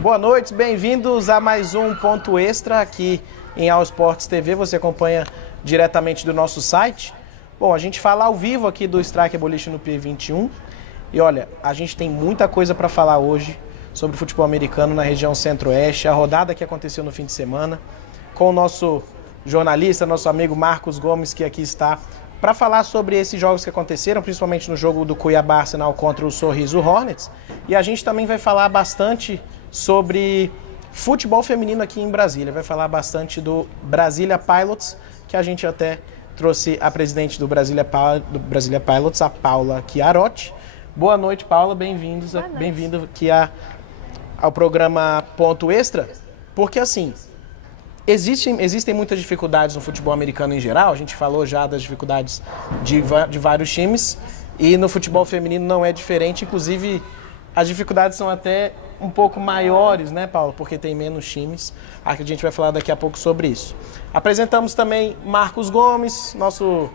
Boa noite, bem-vindos a mais um Ponto Extra aqui em All Sports TV. Você acompanha diretamente do nosso site. Bom, a gente fala ao vivo aqui do Strike Boliche no P21. E olha, a gente tem muita coisa para falar hoje sobre futebol americano na região Centro-Oeste. A rodada que aconteceu no fim de semana com o nosso jornalista, nosso amigo Marcos Gomes, que aqui está para falar sobre esses jogos que aconteceram, principalmente no jogo do Cuiabá Arsenal contra o Sorriso Hornets. E a gente também vai falar bastante sobre futebol feminino aqui em Brasília. Vai falar bastante do Brasília Pilots, que a gente até trouxe a presidente do Brasília Pilots, a Paula Chiarotti. Boa noite, Paula. Bem-vinda aqui ao programa Ponto Extra. Porque assim, existem muitas dificuldades no futebol americano em geral. A gente falou já das dificuldades de vários times. E no futebol feminino não é diferente. Inclusive, as dificuldades são até um pouco maiores, né, Paulo? Porque tem menos times. A gente vai falar daqui a pouco sobre isso. Apresentamos também Marcos Gomes, nosso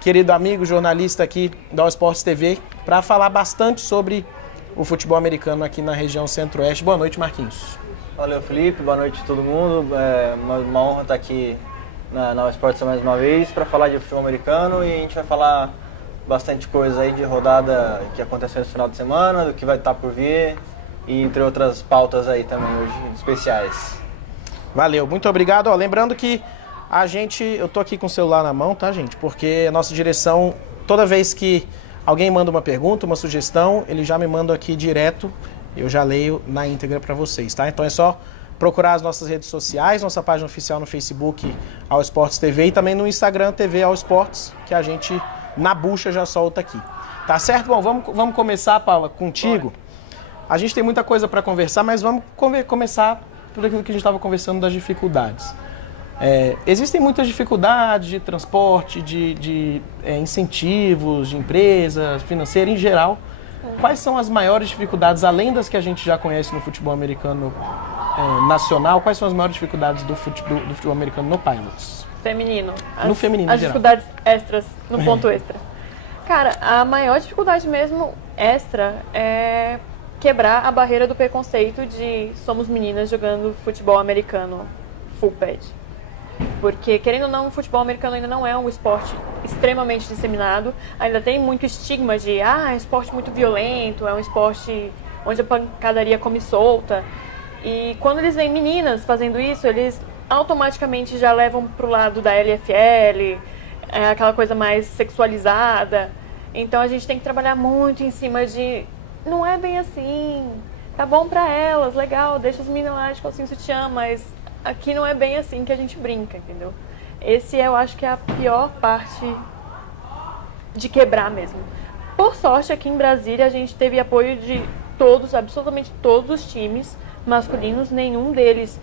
querido amigo, jornalista aqui da All Sports TV, para falar bastante sobre o futebol americano aqui na região Centro-Oeste. Boa noite, Marquinhos. Valeu, Felipe. Boa noite a todo mundo. É uma honra estar aqui na All Sports mais uma vez para falar de futebol americano, e a gente vai falar bastante coisa aí de rodada que aconteceu nesse final de semana, do que vai estar por vir, e entre outras pautas aí também hoje especiais. Valeu, muito obrigado. Ó, lembrando que eu tô aqui com o celular na mão, tá, gente? Porque a nossa direção, toda vez que alguém manda uma pergunta, uma sugestão, ele já me manda aqui direto, eu já leio na íntegra para vocês, tá? Então é só procurar as nossas redes sociais, nossa página oficial no Facebook, All Sports TV, e também no Instagram, TV All Sports, que a gente, na bucha, já solta aqui. Tá certo? Bom, vamos começar, Paula, contigo. A gente tem muita coisa para conversar, mas vamos começar por aquilo que a gente estava conversando das dificuldades. Existem muitas dificuldades de transporte, de incentivos, de empresas, financeira em geral. Quais são as maiores dificuldades, além das que a gente já conhece no futebol americano nacional, quais são as maiores dificuldades do futebol americano no Pilots? Feminino. No feminino, as dificuldades extras, no ponto extra. Cara, a maior dificuldade mesmo extra é quebrar a barreira do preconceito de somos meninas jogando futebol americano full pad. Porque, querendo ou não, o futebol americano ainda não é um esporte extremamente disseminado. Ainda tem muito estigma de, é um esporte muito violento, é um esporte onde a pancadaria come solta. E quando eles veem meninas fazendo isso, eles automaticamente já levam pro lado da LFL, aquela coisa mais sexualizada. Então a gente tem que trabalhar muito em cima de, não é bem assim, tá bom pra elas, legal, deixa as meninas lá de calcinha sutiã, mas aqui não é bem assim que a gente brinca, entendeu? Eu acho que é a pior parte de quebrar mesmo. Por sorte, aqui em Brasília, a gente teve apoio de todos, absolutamente todos os times masculinos, nenhum deles,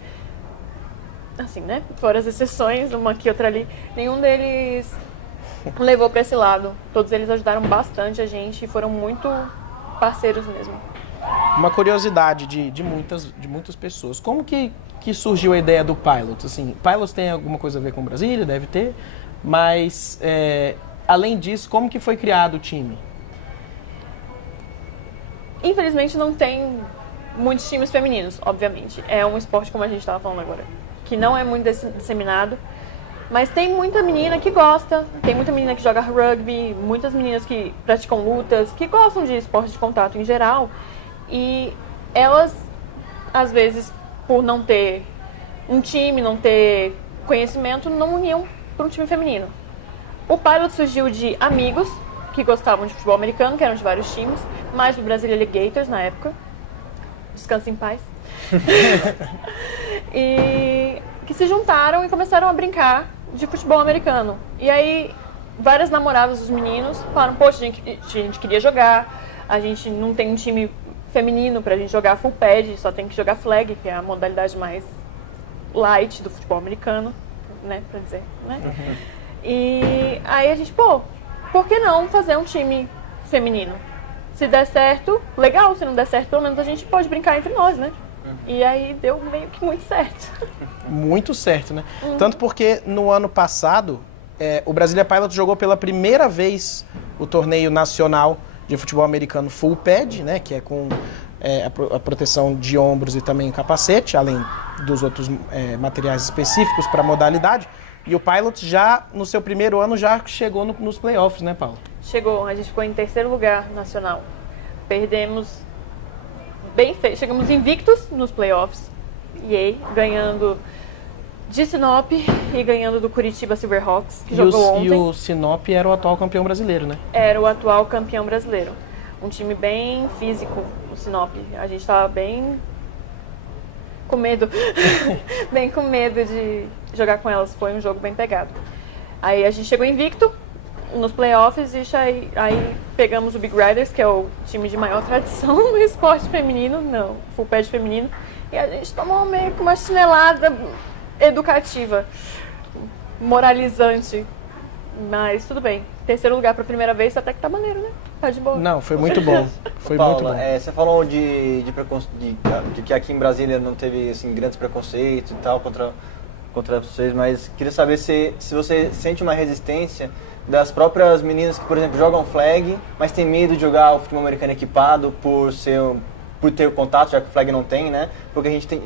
assim, né, fora as exceções, uma aqui, outra ali, nenhum deles levou pra esse lado. Todos eles ajudaram bastante a gente e foram muito parceiros mesmo. Uma curiosidade de muitas pessoas. Como que surgiu a ideia do Pilots? Assim, Pilots tem alguma coisa a ver com Brasília? Deve ter. Mas, além disso, como que foi criado o time? Infelizmente, não tem muitos times femininos, obviamente. É um esporte, como a gente estava falando agora, que não é muito disseminado. Mas tem muita menina que gosta, tem muita menina que joga rugby, muitas meninas que praticam lutas, que gostam de esporte de contato em geral. E elas, às vezes, por não ter um time, não ter conhecimento, não iam para um time feminino. O Pilot surgiu de amigos que gostavam de futebol americano, que eram de vários times, mais do Brasília Alligators na época. Descanse em paz. E que se juntaram e começaram a brincar de futebol americano. E aí, várias namoradas dos meninos falaram, poxa, a gente queria jogar, a gente não tem um time feminino pra gente jogar full pad, só tem que jogar flag, que é a modalidade mais light do futebol americano, né, pra dizer, né? Uhum. E aí a gente, por que não fazer um time feminino? Se der certo, legal, se não der certo, pelo menos a gente pode brincar entre nós, né? E aí deu meio que muito certo. Muito certo, né? Tanto porque no ano passado, o Brasília Pilots jogou pela primeira vez o torneio nacional de futebol americano full pad, né, que é com a proteção de ombros e também o capacete, além dos outros materiais específicos para a modalidade. E o Pilots já, no seu primeiro ano, já chegou nos playoffs, né, Paulo? Chegou, a gente ficou em terceiro lugar nacional. Perdemos bem feio, chegamos invictos nos playoffs, ganhando de Sinop e ganhando do Curitiba Silverhawks, que jogou ontem. E o Sinop era o atual campeão brasileiro, né? Era o atual campeão brasileiro. Um time bem físico, o Sinop. A gente estava bem com medo, bem com medo de jogar com elas. Foi um jogo bem pegado. Aí a gente chegou invicto nos playoffs e aí pegamos o Big Riders, que é o time de maior tradição no esporte feminino, não, full pad feminino. E a gente tomou meio que uma chinelada educativa, moralizante, mas tudo bem. Terceiro lugar para a primeira vez, até que tá maneiro, né? Tá de boa. Não, foi muito bom. Foi Paula, muito bom. Você falou de que aqui em Brasília não teve assim, grandes preconceitos e tal contra vocês, mas queria saber se você sente uma resistência das próprias meninas que, por exemplo, jogam flag, mas tem medo de jogar o futebol americano equipado por ter o contato, já que o flag não tem, né? Porque a gente tem,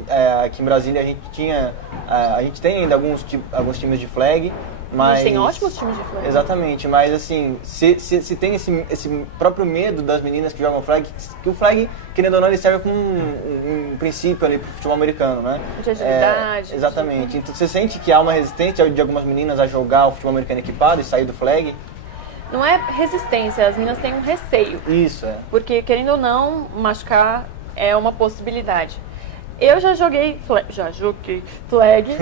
aqui em Brasília a gente tem ainda alguns times de flag, mas... A gente tem ótimos times de flag. Exatamente, mas assim, se tem esse próprio medo das meninas que jogam flag, que o flag, querendo ou não, ele serve como um princípio ali pro futebol americano, né? De agilidade. Exatamente. Então você sente que há uma resistência de algumas meninas a jogar o futebol americano equipado e sair do flag? Não é resistência, as meninas têm um receio. Isso, é. Porque, querendo ou não, machucar é uma possibilidade. Eu já joguei flag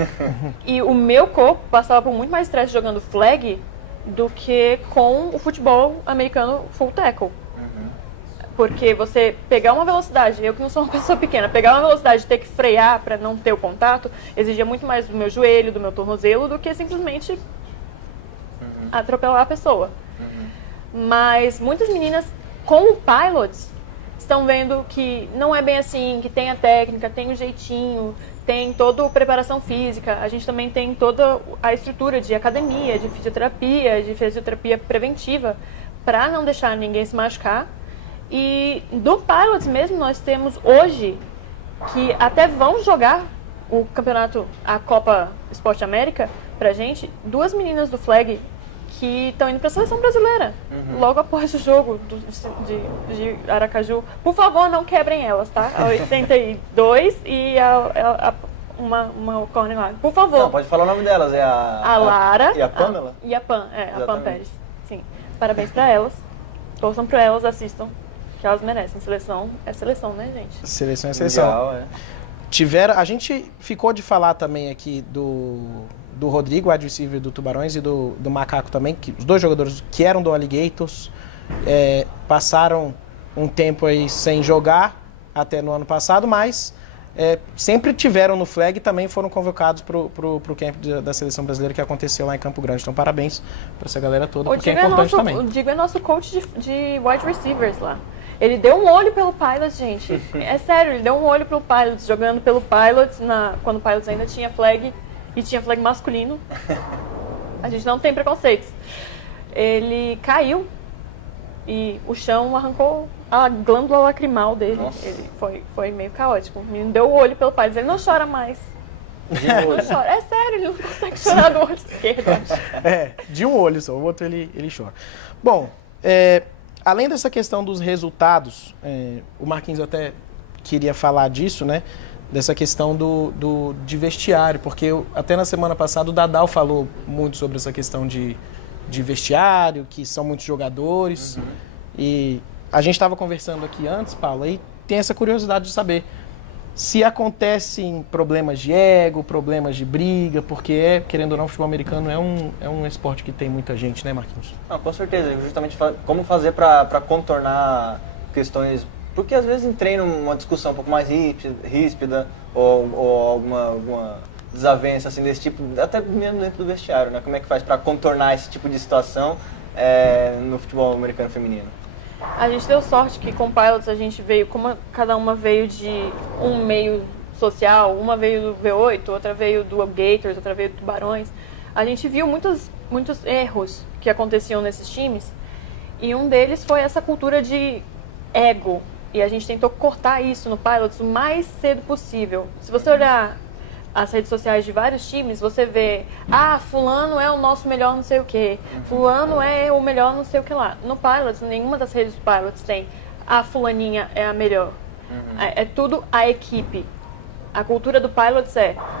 e o meu corpo passava por muito mais estresse jogando flag do que com o futebol americano full tackle. Porque você pegar uma velocidade, eu que não sou uma pessoa pequena, pegar uma velocidade e ter que frear para não ter o contato, exigia muito mais do meu joelho, do meu tornozelo, do que simplesmente atropelar a pessoa. Mas muitas meninas com o Pilots estão vendo que não é bem assim, que tem a técnica, tem o jeitinho, tem toda a preparação física. A gente também tem toda a estrutura de academia, de fisioterapia preventiva, para não deixar ninguém se machucar. E do Pilots mesmo, nós temos hoje, que até vão jogar o campeonato, a Copa Esporte América, pra gente, 2 meninas do flag que estão indo para a seleção brasileira, logo após o jogo de Aracaju. Por favor, não quebrem elas, tá? A 82 e uma corner lá. Por favor. Não, pode falar o nome delas, é a Lara e a Pamela? E a Pam, a Pam Pérez. Sim. Parabéns para elas. Torçam para elas, assistam, que elas merecem. Seleção é seleção, né, gente? Seleção é seleção. Mundial, A gente ficou de falar também aqui do Rodrigo, wide receiver do Tubarões, e do Macaco também, que os 2 jogadores que eram do Alligators passaram um tempo aí sem jogar até no ano passado, mas sempre tiveram no flag e também foram convocados pro camp da seleção brasileira que aconteceu lá em Campo Grande. Então parabéns para essa galera toda, porque é importante também. O Diego é nosso coach de wide receivers lá. Ele deu um olho pelo Pilots, gente. É sério, ele deu um olho pelo Pilots, jogando pelo Pilots quando o Pilots ainda tinha flag. E tinha flag masculino. A gente não tem preconceitos. Ele caiu e o chão arrancou a glândula lacrimal dele. Ele foi meio caótico. O menino deu o olho pelo pai. Ele não chora mais. Não chora. É sério, ele não consegue chorar do olho esquerdo. De um olho só. O outro ele chora. Bom, além dessa questão dos resultados, o Marquinhos até queria falar disso, né? Dessa questão de vestiário, porque até na semana passada o Dadal falou muito sobre essa questão de vestiário, que são muitos jogadores. E a gente estava conversando aqui antes, Paulo, e tem essa curiosidade de saber se acontecem problemas de ego, problemas de briga, porque querendo ou não, o futebol americano é um esporte que tem muita gente, né, Marquinhos? Não, com certeza, justamente como fazer para contornar questões. Porque às vezes em treino uma discussão um pouco mais ríspida ou alguma desavença assim, desse tipo, até mesmo dentro do vestiário, né? Como é que faz para contornar esse tipo de situação no futebol americano feminino? A gente deu sorte que com o Pilots a gente veio, como cada uma veio de um meio social, uma veio do V8, outra veio do Gators, outra veio do Tubarões. A gente viu muitos erros que aconteciam nesses times E um deles foi essa cultura de ego. E a gente tentou cortar isso no Pilots o mais cedo possível. Se você olhar as redes sociais de vários times, você vê, fulano é o nosso melhor não sei o que, fulano é o melhor não sei o que lá. No Pilots, nenhuma das redes do Pilots tem, fulaninha é a melhor. É tudo a equipe. A cultura do Pilots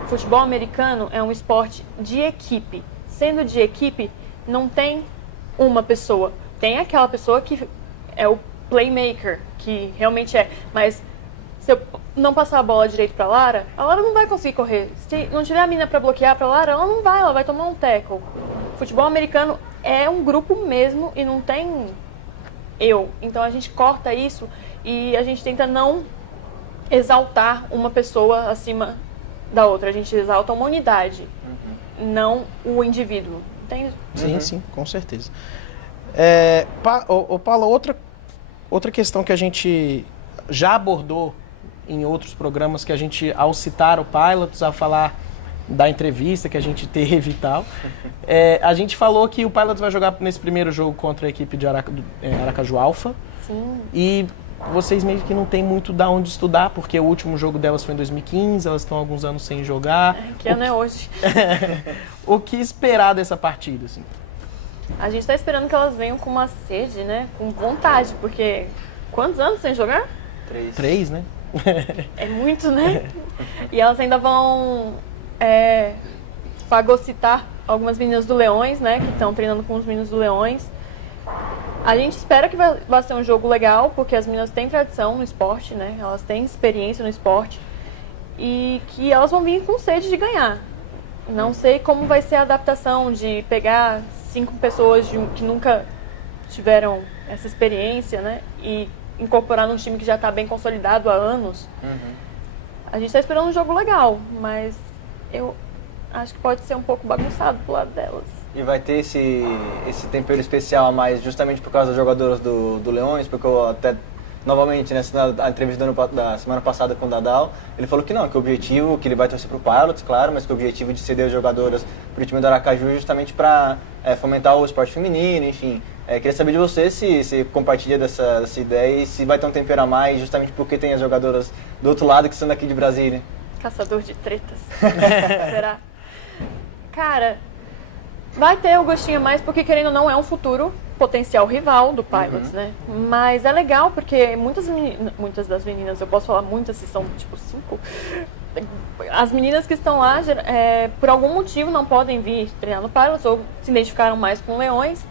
futebol americano é um esporte de equipe. Sendo de equipe, não tem uma pessoa. Tem aquela pessoa que é o playmaker, que realmente mas se eu não passar a bola direito pra Lara, a Lara não vai conseguir correr. Se não tiver a mina pra bloquear pra Lara, ela não vai, ela vai tomar um tackle. Futebol americano é um grupo mesmo e não tem eu. Então a gente corta isso e a gente tenta não exaltar uma pessoa acima da outra. A gente exalta uma unidade, não o indivíduo. Entende? Sim, com certeza. Paula, outra questão que a gente já abordou em outros programas, que a gente, ao citar o Pilots, ao falar da entrevista que a gente teve e tal, a gente falou que o Pilots vai jogar nesse primeiro jogo contra a equipe de Aracaju Alpha. Sim. E vocês meio que não tem muito da onde estudar, porque o último jogo delas foi em 2015, elas estão há alguns anos sem jogar. Que ano é hoje? O que esperar dessa partida, assim? A gente está esperando que elas venham com uma sede, né? Com vontade, porque quantos anos sem jogar? 3, né? É muito, né? E elas ainda vão fagocitar algumas meninas do Leões, né? Que estão treinando com os meninos do Leões. A gente espera que vai ser um jogo legal, porque as meninas têm tradição no esporte, né? Elas têm experiência no esporte. E que elas vão vir com sede de ganhar. Não sei como vai ser a adaptação de pegar 5 pessoas que nunca tiveram essa experiência, né? E incorporar num time que já está bem consolidado há anos. A gente está esperando um jogo legal, mas eu acho que pode ser um pouco bagunçado pro lado delas. E vai ter esse tempero especial a mais justamente por causa das jogadoras do Leões, porque eu até, novamente, na entrevista da semana passada com o Dadal, ele falou que não, que o objetivo, que ele vai torcer pro Pilots, claro, mas que o objetivo de ceder as jogadoras pro time do Aracaju é justamente para fomentar o esporte feminino, enfim. Queria saber de você se compartilha dessa ideia e se vai ter um tempero a mais, justamente porque tem as jogadoras do outro lado que são daqui de Brasília. Caçador de tretas. Será? Cara, vai ter o gostinho a mais, porque querendo ou não é um futuro potencial rival do Pilots, né? Mas é legal porque muitas das meninas, eu posso falar muitas, se são tipo 5, as meninas que estão lá, por algum motivo não podem vir treinar no Pilots ou se identificaram mais com Leões.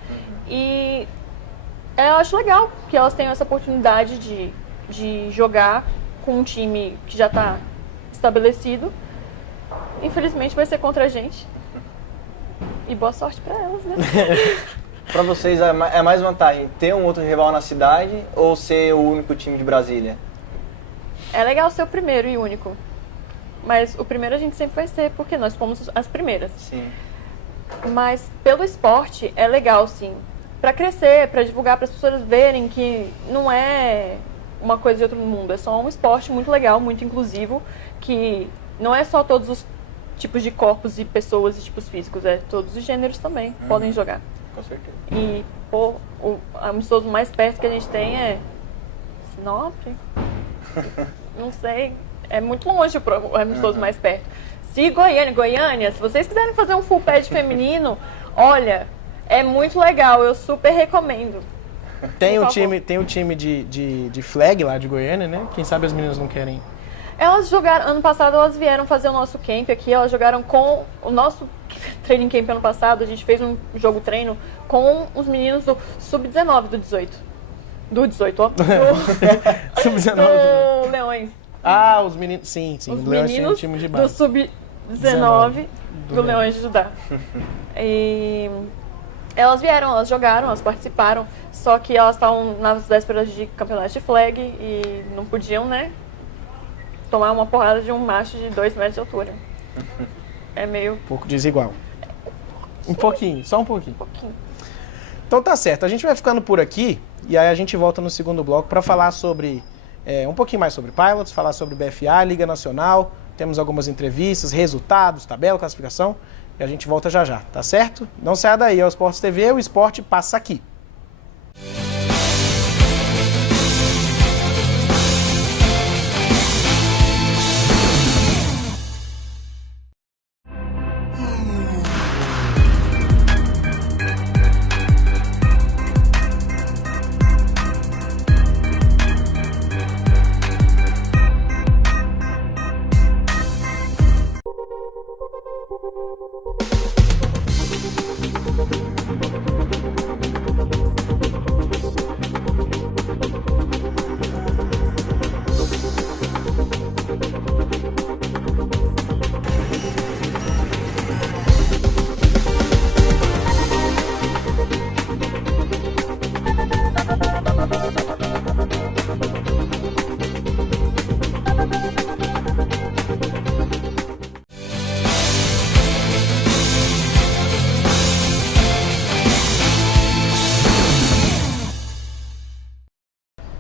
E eu acho legal que elas tenham essa oportunidade de jogar com um time que já está estabelecido. Infelizmente vai ser contra a gente. E boa sorte para elas, né? Para vocês é mais vantagem ter um outro rival na cidade ou ser o único time de Brasília? É legal ser o primeiro e único. Mas o primeiro a gente sempre vai ser, porque nós fomos as primeiras. Sim. Mas pelo esporte é legal, sim. Para crescer, para divulgar, para as pessoas verem que não é uma coisa de outro mundo. É só um esporte muito legal, muito inclusivo, que não é só todos os tipos de corpos e pessoas e tipos físicos, todos os gêneros também podem jogar. Com certeza. E, o amistoso mais perto que a gente tem é Sinop? Não sei. É muito longe o amistoso mais perto. Se Goiânia, se vocês quiserem fazer um full pad feminino, olha, é muito legal, eu super recomendo. Tem o time de flag lá de Goiânia, né? Quem sabe as meninas não querem. Elas jogaram, ano passado elas vieram fazer o nosso camp aqui, elas jogaram com o nosso training camp ano passado, a gente fez um jogo treino com os meninos do Sub-19, do 18. Do 18, ó. Sub-19. Do Leões. Ah, os meninos, sim. Os o Leões meninos time de do base. Sub-19 do Leões de Judá. E elas vieram, elas jogaram, elas participaram, só que elas estavam nas vésperas de campeonato de flag e não podiam, né, tomar uma porrada de um macho de 2 metros de altura. É meio... Um pouco desigual. Um pouquinho, só um pouquinho. pouquinho. Então tá certo, a gente vai ficando por aqui e aí a gente volta no segundo bloco para falar sobre um pouquinho mais sobre Pilots, falar sobre BFA, Liga Nacional, temos algumas entrevistas, resultados, tabela, classificação e a gente volta já já, tá certo? Não saia daí, é o Esportes TV, o esporte passa aqui.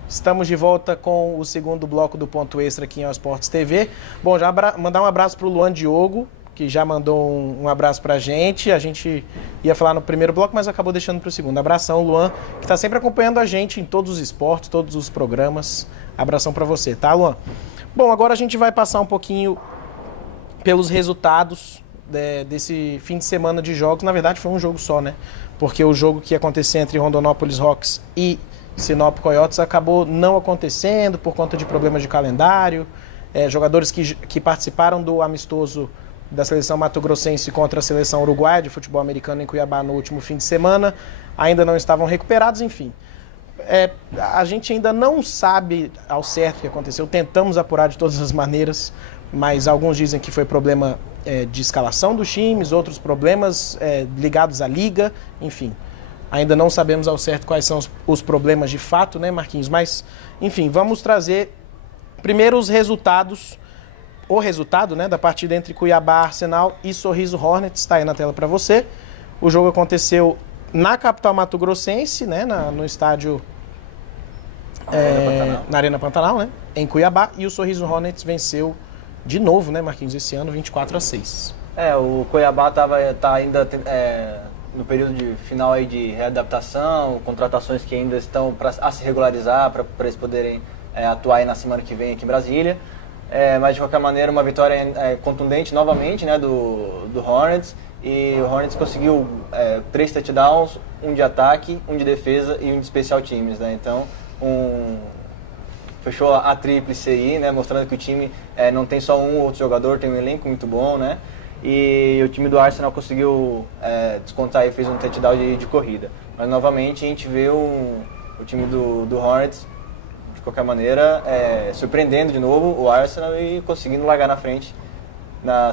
Estamos de volta com o segundo bloco do Ponto Extra aqui em All Sports TV. Bom, já mandar um abraço para o Luan Diogo, que já mandou um abraço para a gente. A gente ia falar no primeiro bloco, mas acabou deixando para o segundo. Abração, Luan, que está sempre acompanhando a gente em todos os esportes, todos os programas. Abração para você, tá, Luan? Bom, agora a gente vai passar um pouquinho pelos resultados desse fim de semana de jogos. Na verdade, foi um jogo só, né? Porque o jogo que ia acontecer entre Rondonópolis Rocks e Sinop Coyotes acabou não acontecendo por conta de problemas de calendário. Jogadores que participaram do amistoso da seleção mato-grossense contra a seleção uruguaia de futebol americano em Cuiabá no último fim de semana ainda não estavam recuperados, enfim. A gente ainda não sabe ao certo o que aconteceu, tentamos apurar de todas as maneiras, mas alguns dizem que foi problema de escalação dos times, outros problemas ligados à liga, enfim. Ainda não sabemos ao certo quais são os problemas de fato, né, Marquinhos? Mas, enfim, vamos trazer primeiro os resultados, o resultado, né, da partida entre Cuiabá Arsenal e Sorriso Hornets, está aí na tela para você. O jogo aconteceu na capital mato-grossense, né, no estádio na Arena Pantanal, né, em Cuiabá, e o Sorriso Hornets venceu de novo, né, Marquinhos, esse ano, 24-6. O Cuiabá tá ainda no período de final aí de readaptação, contratações que ainda estão a se regularizar para eles poderem atuar aí na semana que vem aqui em Brasília. Mas de qualquer maneira, uma vitória contundente novamente, né, do Hornets. E o Hornets conseguiu 3 touchdowns, um de ataque, um de defesa e um de special teams, né? Então, fechou a tríplice aí, né, mostrando que o time não tem só um ou outro jogador, tem um elenco muito bom, né? E o time do Arsenal conseguiu descontar e fez um touchdown de corrida. Mas novamente a gente vê o time do Hornets, de qualquer maneira, surpreendendo de novo o Arsenal e conseguindo largar na frente na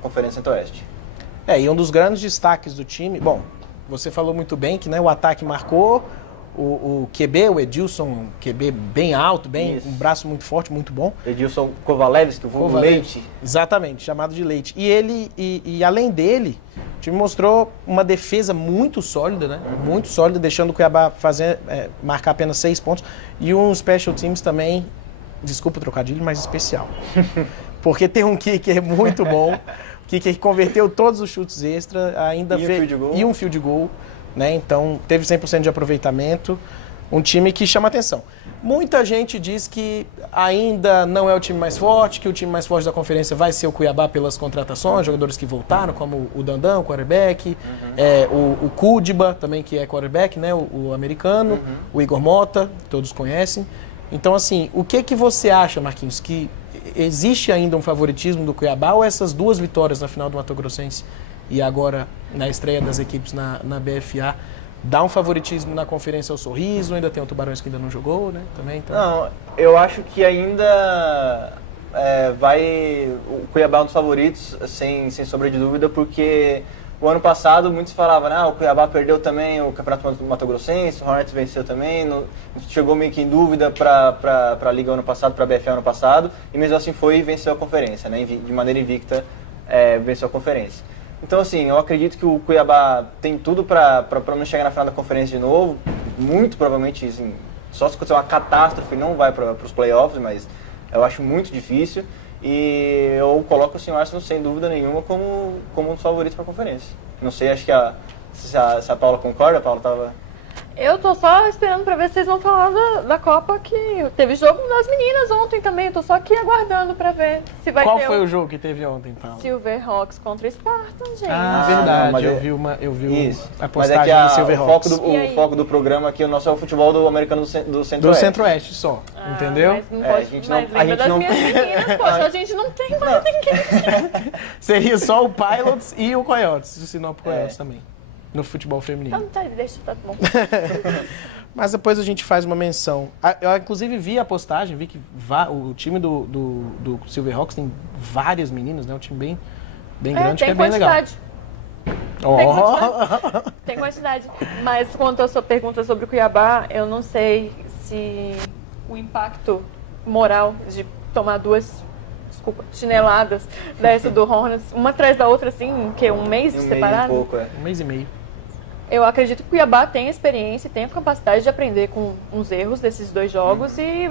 Conferência Centro-Oeste. E um dos grandes destaques do time, bom, você falou muito bem que, né, o ataque marcou, o QB, o Edilson, QB bem alto, um braço muito forte, muito bom. Edilson Kovalevski, o vulgo Leite. Exatamente, chamado de Leite. E ele, além dele, o time mostrou uma defesa muito sólida, né? Muito sólida, deixando o Cuiabá marcar apenas 6 pontos. E um special teams também, desculpa o trocadilho, mas especial. Porque tem um kicker muito bom, kicker que converteu todos os chutes extra, e um field goal. Né? Então, teve 100% de aproveitamento, um time que chama atenção. Muita gente diz que ainda não é o time mais forte, que o time mais forte da conferência vai ser o Cuiabá pelas contratações, jogadores que voltaram, como o Dandão, quarterback, o Kudiba, também que é quarterback, né? o americano, o Igor Mota, todos conhecem. Então, assim, o que você acha, Marquinhos, que existe ainda um favoritismo do Cuiabá ou essas 2 vitórias na final do Mato Grossense e agora na estreia das equipes na BFA, dá um favoritismo na conferência ao Sorriso? Ainda tem o Tubarões que ainda não jogou, né? Também, então... Não, eu acho que ainda o Cuiabá é um dos favoritos, sem sombra de dúvida, porque o ano passado muitos falavam, o Cuiabá perdeu também o Campeonato Mato Grossense, o Hornets venceu também, chegou meio que em dúvida para a Liga ano passado, para a BFA ano passado, e mesmo assim foi e venceu a conferência, né? De maneira invicta, venceu a conferência. Então, assim, eu acredito que o Cuiabá tem tudo para não chegar na final da conferência de novo. Muito provavelmente, assim, só se acontecer uma catástrofe, não vai para os playoffs, mas eu acho muito difícil. E eu coloco assim, o Arsenal, sem dúvida nenhuma, como um dos favoritos para a conferência. Não sei, acho que se a Paula concorda, a Paula estava... Eu tô só esperando pra ver se vocês vão falar da Copa, que teve jogo das meninas ontem também. Eu tô só aqui aguardando pra ver se vai Qual ter foi o jogo que teve ontem, Paulo? Silverhawks contra Spartan, gente. Verdade. não, mas eu vi Isso. a Mas é que postagem do Silverhawks. o foco do programa aqui, o nosso é o futebol do americano do Centro-Oeste. Do Centro-Oeste só, entendeu? Mas não pode, a gente não- mas a lembra gente das não- minhas meninas, poxa, a gente não tem mais ninguém. Seria só o Pilots e o Coyotes, o Sinop Coyotes também, no futebol feminino. Não, tá, deixa, tá bom. Mas depois a gente faz uma menção. Eu, inclusive, vi a postagem, vi que o time do Silverhawks tem várias meninas, né? Um time bem grande, que tem é bem legal. quantidade. Oh. Tem quantidade. Mas quanto à sua pergunta sobre o Cuiabá, eu não sei se o impacto moral de tomar chineladas dessa do Hornets, uma atrás da outra, assim, que um mês de separado. Um pouco, Um mês e meio. Eu acredito que o Cuiabá tem experiência e tem a capacidade de aprender com os erros desses dois jogos e,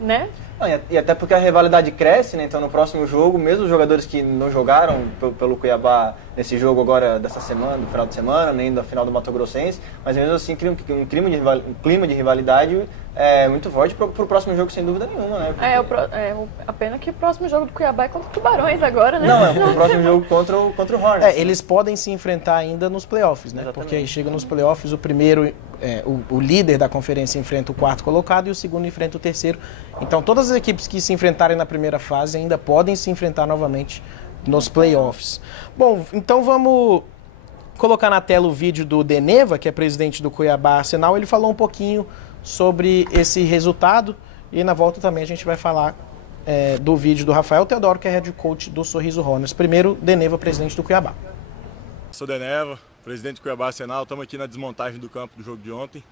né? Não, e até porque a rivalidade cresce, né? Então no próximo jogo, mesmo os jogadores que não jogaram pelo Cuiabá nesse jogo agora dessa semana, do final de semana, nem da final do Mato Grossense, mas mesmo assim cria um clima de rivalidade muito forte pro próximo jogo, sem dúvida nenhuma, né? A pena que o próximo jogo do Cuiabá é contra o Tubarões agora, né? Não, o próximo jogo contra o Hornets. Eles podem se enfrentar ainda nos playoffs, né? Exatamente. Porque aí chega nos playoffs, o primeiro, o líder da conferência enfrenta o quarto colocado e o segundo enfrenta o terceiro. Então todas as equipes que se enfrentarem na primeira fase ainda podem se enfrentar novamente nos playoffs. Bom, então vamos colocar na tela o vídeo do Deneva, que é presidente do Cuiabá Arsenal. Ele falou um pouquinho sobre esse resultado e na volta também a gente vai falar do vídeo do Rafael Teodoro, que é head coach do Sorriso Hornets. Primeiro, Deneva, presidente do Cuiabá. Sou Deneva, presidente do Cuiabá Arsenal. Estamos aqui na desmontagem do campo do jogo de ontem.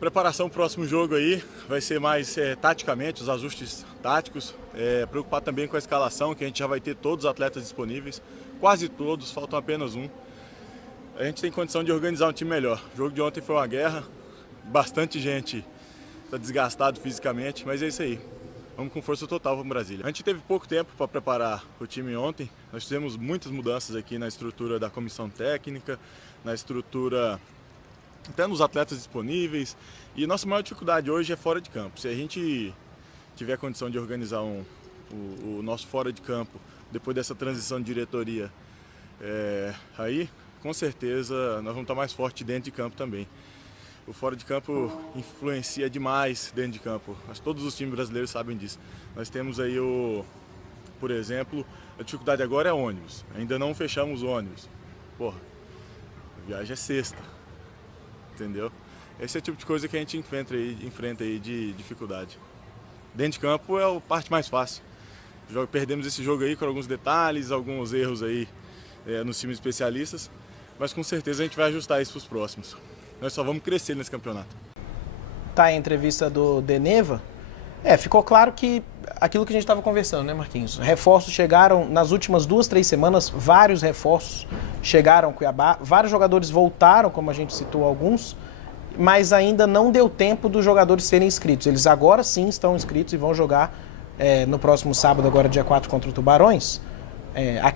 Preparação para o próximo jogo aí vai ser mais taticamente, os ajustes táticos. Preocupar também com a escalação, que a gente já vai ter todos os atletas disponíveis. Quase todos, faltam apenas um. A gente tem condição de organizar um time melhor. O jogo de ontem foi uma guerra, bastante gente está desgastado fisicamente, mas é isso aí. Vamos com força total para Brasília. A gente teve pouco tempo para preparar o time ontem. Nós fizemos muitas mudanças aqui na estrutura da comissão técnica, na estrutura até nos atletas disponíveis. E nossa maior dificuldade hoje é fora de campo. Se a gente tiver condição de organizar o nosso fora de campo depois dessa transição de diretoria, aí com certeza nós vamos estar mais forte dentro de campo também. O fora de campo influencia demais dentro de campo. Mas todos os times brasileiros sabem disso. Nós temos aí por exemplo, a dificuldade agora é ônibus. Ainda não fechamos o ônibus. Porra, a viagem é sexta. Entendeu? Esse é o tipo de coisa que a gente enfrenta aí de dificuldade. Dentro de campo é a parte mais fácil. Perdemos esse jogo aí com alguns detalhes, alguns erros aí nos times especialistas, mas com certeza a gente vai ajustar isso para os próximos. Nós só vamos crescer nesse campeonato. Tá a entrevista do Deneva. Ficou claro que aquilo que a gente estava conversando, né, Marquinhos? Reforços chegaram nas últimas 2-3 semanas, vários reforços chegaram ao Cuiabá, vários jogadores voltaram, como a gente citou alguns, mas ainda não deu tempo dos jogadores serem inscritos. Eles agora sim estão inscritos e vão jogar no próximo sábado, agora dia 4, contra o Tubarões.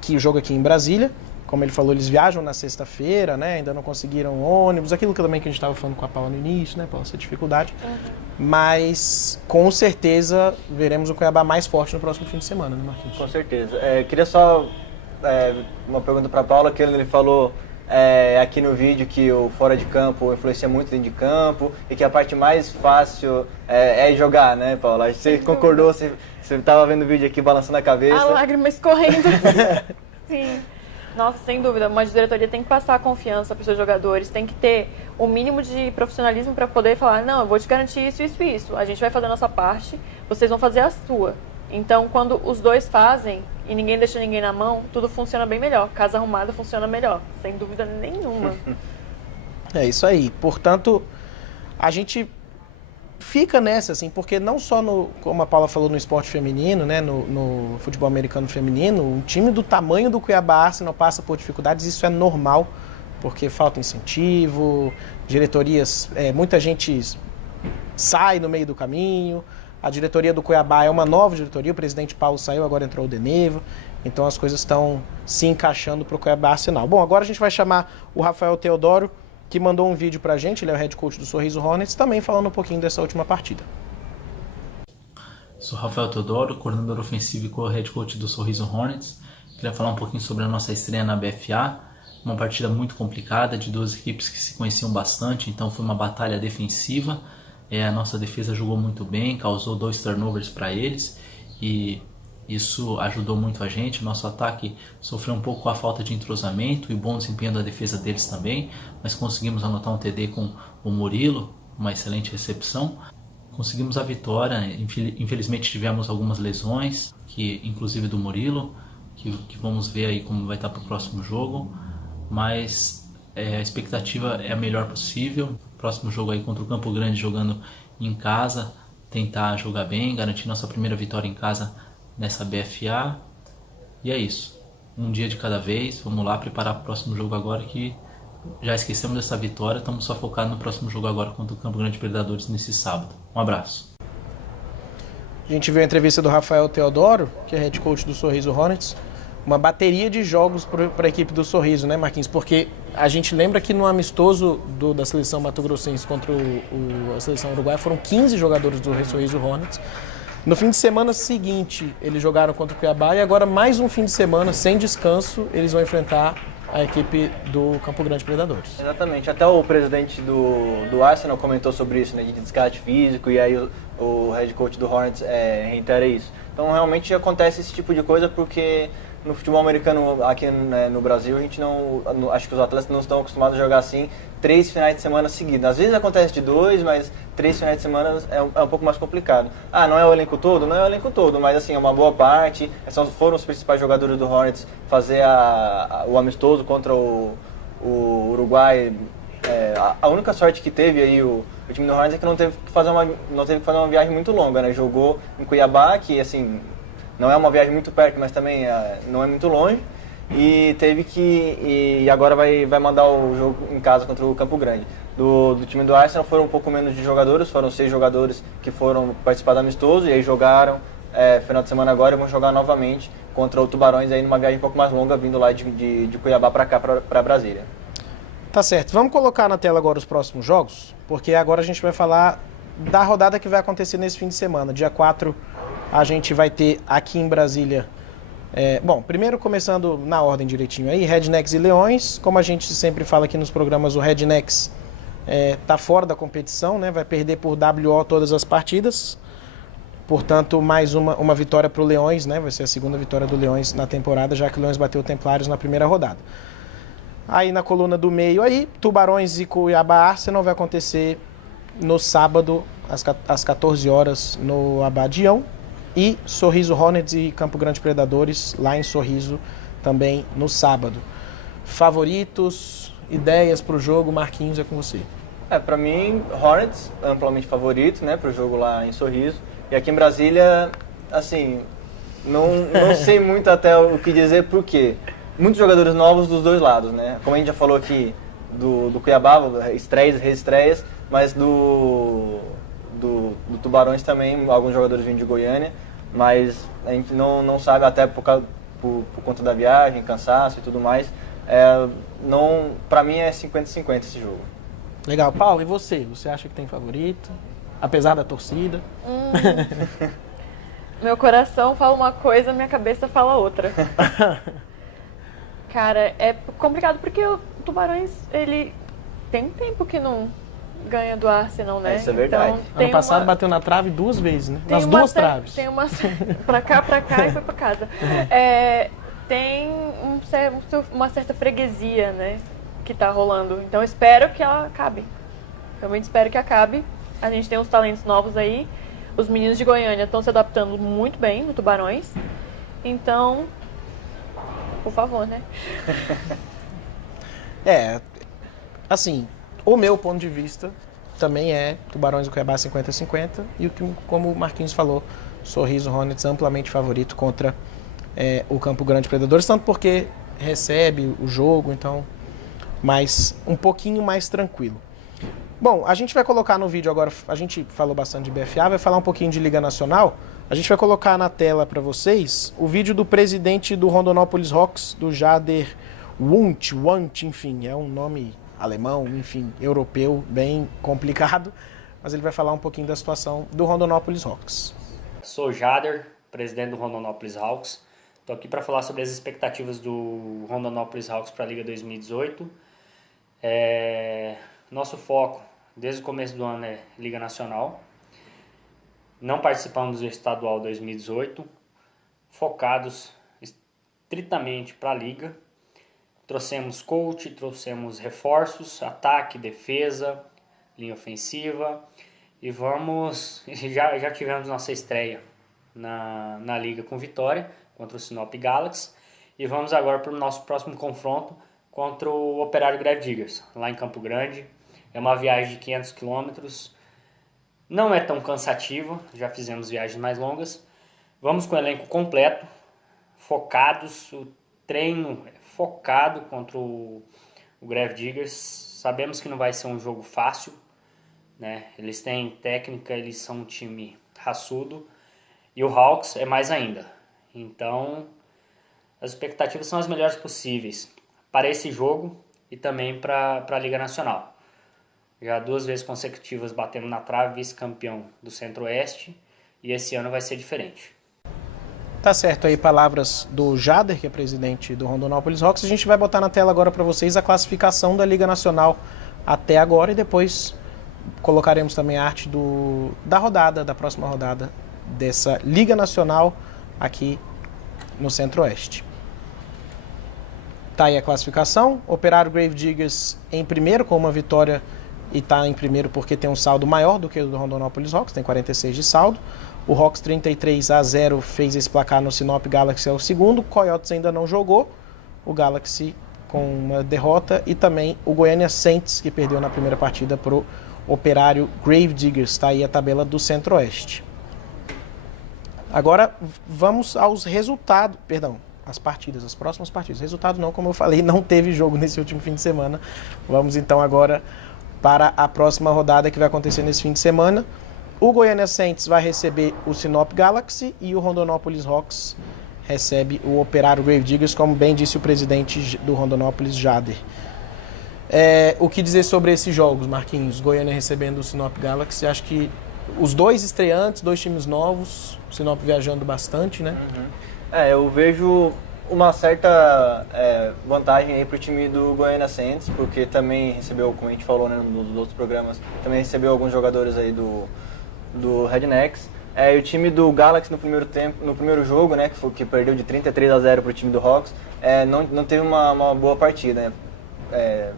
O jogo aqui em Brasília. Como ele falou, eles viajam na sexta-feira, né? Ainda não conseguiram ônibus, aquilo que também que a gente estava falando com a Paula no início, né, Paula, essa dificuldade. Mas, com certeza, veremos o Cuiabá mais forte no próximo fim de semana, né, Marquinhos? Com certeza. Queria só uma pergunta para a Paula, que ele falou aqui no vídeo que o fora de campo influencia muito dentro de campo e que a parte mais fácil é jogar, né, Paula? Você concordou, você estava vendo o vídeo aqui balançando a cabeça. A lágrima escorrendo. Sim. Nossa, sem dúvida, uma diretoria tem que passar a confiança para os seus jogadores, tem que ter o mínimo de profissionalismo para poder falar, não, eu vou te garantir isso, isso e isso, a gente vai fazer a nossa parte, vocês vão fazer a sua. Então, quando os dois fazem e ninguém deixa ninguém na mão, tudo funciona bem melhor, casa arrumada funciona melhor, sem dúvida nenhuma. É isso aí, portanto, a gente fica nessa, assim, porque não só como a Paula falou, no esporte feminino, né, no futebol americano feminino, um time do tamanho do Cuiabá Arsenal passa por dificuldades, isso é normal, porque falta incentivo, diretorias, muita gente sai no meio do caminho, a diretoria do Cuiabá é uma nova diretoria, o presidente Paulo saiu, agora entrou o Deneva, então as coisas estão se encaixando para o Cuiabá Arsenal. Bom, agora a gente vai chamar o Rafael Teodoro, que mandou um vídeo pra gente, ele é o head coach do Sorriso Hornets, também falando um pouquinho dessa última partida. Sou Rafael Teodoro, coordenador ofensivo e co-head coach do Sorriso Hornets. Queria falar um pouquinho sobre a nossa estreia na BFA, uma partida muito complicada, de duas equipes que se conheciam bastante, então foi uma batalha defensiva. A nossa defesa jogou muito bem, causou 2 turnovers para eles e isso ajudou muito a gente. Nosso ataque sofreu um pouco com a falta de entrosamento e bom desempenho da defesa deles também, mas conseguimos anotar um TD com o Murilo, uma excelente recepção. Conseguimos a vitória, infelizmente tivemos algumas lesões, que inclusive do Murilo, que vamos ver aí como vai estar para o próximo jogo, mas a expectativa é a melhor possível. Próximo jogo aí contra o Campo Grande, jogando em casa, tentar jogar bem, garantir nossa primeira vitória em casa nessa BFA. E é isso, um dia de cada vez, vamos lá preparar para o próximo jogo agora, que já esquecemos dessa vitória, estamos só focados no próximo jogo agora contra o Campo Grande Predadores nesse sábado. Um abraço. A gente viu a entrevista do Rafael Teodoro, que é head coach do Sorriso Hornets, uma bateria de jogos para a equipe do Sorriso, né, Marquinhos? Porque a gente lembra que no amistoso da seleção mato-grossense contra a seleção uruguaia foram 15 jogadores do Sorriso Hornets. No fim de semana seguinte, eles jogaram contra o Cuiabá e agora mais um fim de semana, sem descanso, eles vão enfrentar a equipe do Campo Grande Predadores. Exatamente, até o presidente do Arsenal comentou sobre isso, né, de desgaste físico, e aí o head coach do Hornets reitera isso. Então realmente acontece esse tipo de coisa porque no futebol americano aqui, né, no Brasil, a gente acho que os atletas não estão acostumados a jogar assim 3 finais de semana seguidos. Às vezes acontece de 2, mas 3 finais de semana é um pouco mais complicado. Não é o elenco todo? Não é o elenco todo, mas assim, é uma boa parte. Foram os principais jogadores do Hornets fazer o amistoso contra o Uruguai. A única sorte que teve aí o time do Hornets é que não teve que fazer uma viagem muito longa, né? Jogou em Cuiabá, que assim, não é uma viagem muito perto, mas também não é muito longe. E e agora vai mandar o jogo em casa contra o Campo Grande. Do time do Arsenal foram um pouco menos de jogadores, foram 6 jogadores que foram participar do amistoso e aí jogaram final de semana agora e vão jogar novamente contra o Tubarões aí numa viagem um pouco mais longa, vindo lá de Cuiabá para cá, para Brasília. Tá certo, vamos colocar na tela agora os próximos jogos, porque agora a gente vai falar da rodada que vai acontecer nesse fim de semana. Dia 4 a gente vai ter aqui em Brasília. Primeiro começando na ordem direitinho aí, Rednecks e Leões. Como a gente sempre fala aqui nos programas, o Rednecks tá fora da competição, né? Vai perder por WO todas as partidas. Portanto, mais uma vitória para o Leões, né? Vai ser a segunda vitória do Leões na temporada, já que o Leões bateu o Templários na primeira rodada. Aí na coluna do meio aí, Tubarões e Cuiabá Arsenal vai acontecer no sábado, às 14 horas, no Abadião. E Sorriso Hornets e Campo Grande Predadores, lá em Sorriso, também no sábado. Favoritos, ideias para o jogo, Marquinhos, é com você. Para mim, Hornets, amplamente favorito, né, para o jogo lá em Sorriso. E aqui em Brasília, assim, não sei muito até o que dizer, porque muitos jogadores novos dos dois lados, né? Como a gente já falou aqui do Cuiabá, estreias, reestreias, mas do Tubarões também, alguns jogadores vêm de Goiânia, mas a gente não sabe, até por conta da viagem, cansaço e tudo mais. Para mim é 50-50 esse jogo. Legal. Paulo, e você? Você acha que tem favorito? Apesar da torcida? Meu coração fala uma coisa, minha cabeça fala outra. Cara, é complicado porque o Tubarões, ele tem um tempo que não ganha do Arsenal, né? Isso é verdade. Então, ano passado bateu na trave 2 vezes, né? Nas duas traves. Tem pra cá e foi pra casa. Tem uma certa freguesia, né? Que tá rolando. Então eu espero que ela acabe. Realmente espero que acabe. A gente tem uns talentos novos aí. Os meninos de Goiânia estão se adaptando muito bem no Tubarões. Então, por favor, né? Assim, o meu ponto de vista também é Tubarões e Cuiabá 50-50 e como o Marquinhos falou, Sorriso Hornets amplamente favorito contra o Campo Grande Predadores, tanto porque recebe o jogo, então um pouquinho mais tranquilo. Bom, a gente vai colocar no vídeo agora, a gente falou bastante de BFA, vai falar um pouquinho de Liga Nacional. A gente vai colocar na tela para vocês o vídeo do presidente do Rondonópolis Rocks, do Jader Wunt, enfim, é um nome alemão, enfim, europeu, bem complicado. Mas ele vai falar um pouquinho da situação do Rondonópolis Hawks. Sou Jader, presidente do Rondonópolis Hawks. Estou aqui para falar sobre as expectativas do Rondonópolis Hawks para a Liga 2018. Nosso foco, desde o começo do ano, é Liga Nacional. Não participamos do Estadual 2018, focados estritamente para a Liga. Trouxemos coach, trouxemos reforços, ataque, defesa, linha ofensiva. E já tivemos nossa estreia na Liga com vitória contra o Sinop Galaxy. E vamos agora para o nosso próximo confronto contra o Operário Gravediggers, lá em Campo Grande. É uma viagem de 500 quilômetros. Não é tão cansativa, já fizemos viagens mais longas. Vamos com o elenco completo, focados, o treino é focado contra o Gravediggers. Sabemos que não vai ser um jogo fácil, né? Eles têm técnica, eles são um time raçudo. E o Hawks é mais ainda. Então, as expectativas são as melhores possíveis para esse jogo e também para a Liga Nacional. Já 2 vezes consecutivas batendo na trave, vice-campeão do Centro-Oeste, e esse ano vai ser diferente. Tá certo aí, palavras do Jader, que é presidente do Rondonópolis Hawks. A gente vai botar na tela agora para vocês a classificação da Liga Nacional até agora e depois colocaremos também a arte da próxima rodada dessa Liga Nacional aqui no Centro-Oeste. Tá aí a classificação. Operário Gravediggers em primeiro com uma vitória e está em primeiro porque tem um saldo maior do que o do Rondonópolis Hawks, tem 46 de saldo. O Hawks 33-0 fez esse placar no Sinop Galaxy, é o segundo. O Coyotes ainda não jogou, o Galaxy com uma derrota. E também o Goiânia Saints, que perdeu na primeira partida para o Operário Gravediggers. Está aí a tabela do Centro-Oeste. Agora vamos aos resultados, as partidas, as próximas partidas. Resultado não, como eu falei, não teve jogo nesse último fim de semana. Vamos então agora para a próxima rodada que vai acontecer nesse fim de semana. O Goiânia Saints vai receber o Sinop Galaxy e o Rondonópolis Hawks recebe o Operário Gravediggers, como bem disse o presidente do Rondonópolis, Jader. O que dizer sobre esses jogos, Marquinhos? Goiânia recebendo o Sinop Galaxy, acho que os 2 estreantes, 2 times novos, o Sinop viajando bastante, né? Eu vejo uma certa vantagem aí pro time do Goiânia Saints, porque também recebeu, como a gente falou, né, nos outros programas, também recebeu alguns jogadores aí do Rednecks. E o time do Galaxy no primeiro jogo, né, que perdeu de 33-0 pro time do Hawks, não teve uma boa partida, né?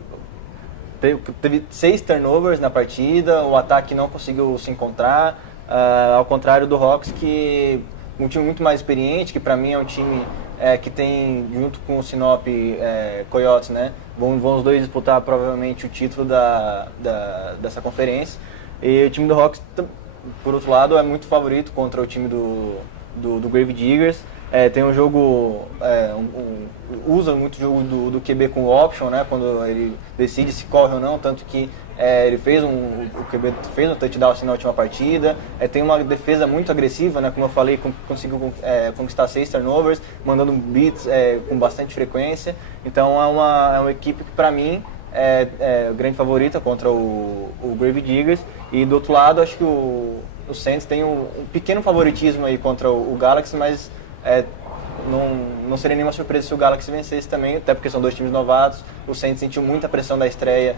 Teve 6 turnovers na partida, o ataque não conseguiu se encontrar, ao contrário do Hawks, que um time muito mais experiente, que para mim é um time que tem, junto com o Sinop Coyotes, né, vão os dois disputar provavelmente o título dessa conferência. E o time do Hawks, por outro lado, é muito favorito contra o time do Gravediggers. Tem um jogo, usa muito o jogo do QB com option, né, quando ele decide se corre ou não, tanto que ele o QB fez um touchdown assim, na última partida. Tem uma defesa muito agressiva, né, como eu falei, conseguiu conquistar 6 turnovers, mandando beats com bastante frequência. Então é uma equipe que para mim é grande favorita contra o Gravediggers. E do outro lado, acho que o Saints tem um pequeno favoritismo aí contra o Galaxy, mas não seria nenhuma surpresa se o Galaxy vencesse também, até porque são 2 times novatos. O Saints sentiu muita pressão da estreia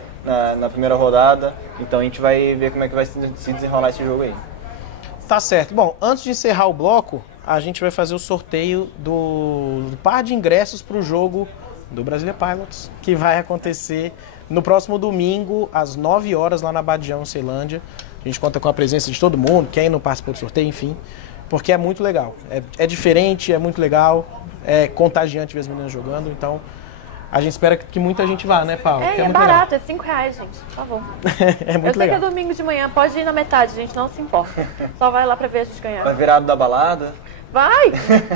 na primeira rodada, então a gente vai ver como é que vai se desenrolar esse jogo aí. Tá certo. Bom, antes de encerrar o bloco, a gente vai fazer o sorteio do par de ingressos para o jogo do Brasília Pilots, que vai acontecer no próximo domingo, às 9 horas, lá na Badião, Ceilândia. A gente conta com a presença de todo mundo, quem não participou do sorteio, enfim, porque é muito legal. É diferente, é muito legal, é contagiante ver as meninas jogando, então a gente espera que muita gente vá, né, Paulo? É barato, legal. É R$5, gente, por favor. É muito legal. Eu sei que é domingo de manhã, pode ir na metade, a gente não se importa. Só vai lá pra ver a gente ganhar. Vai virado da balada? Vai,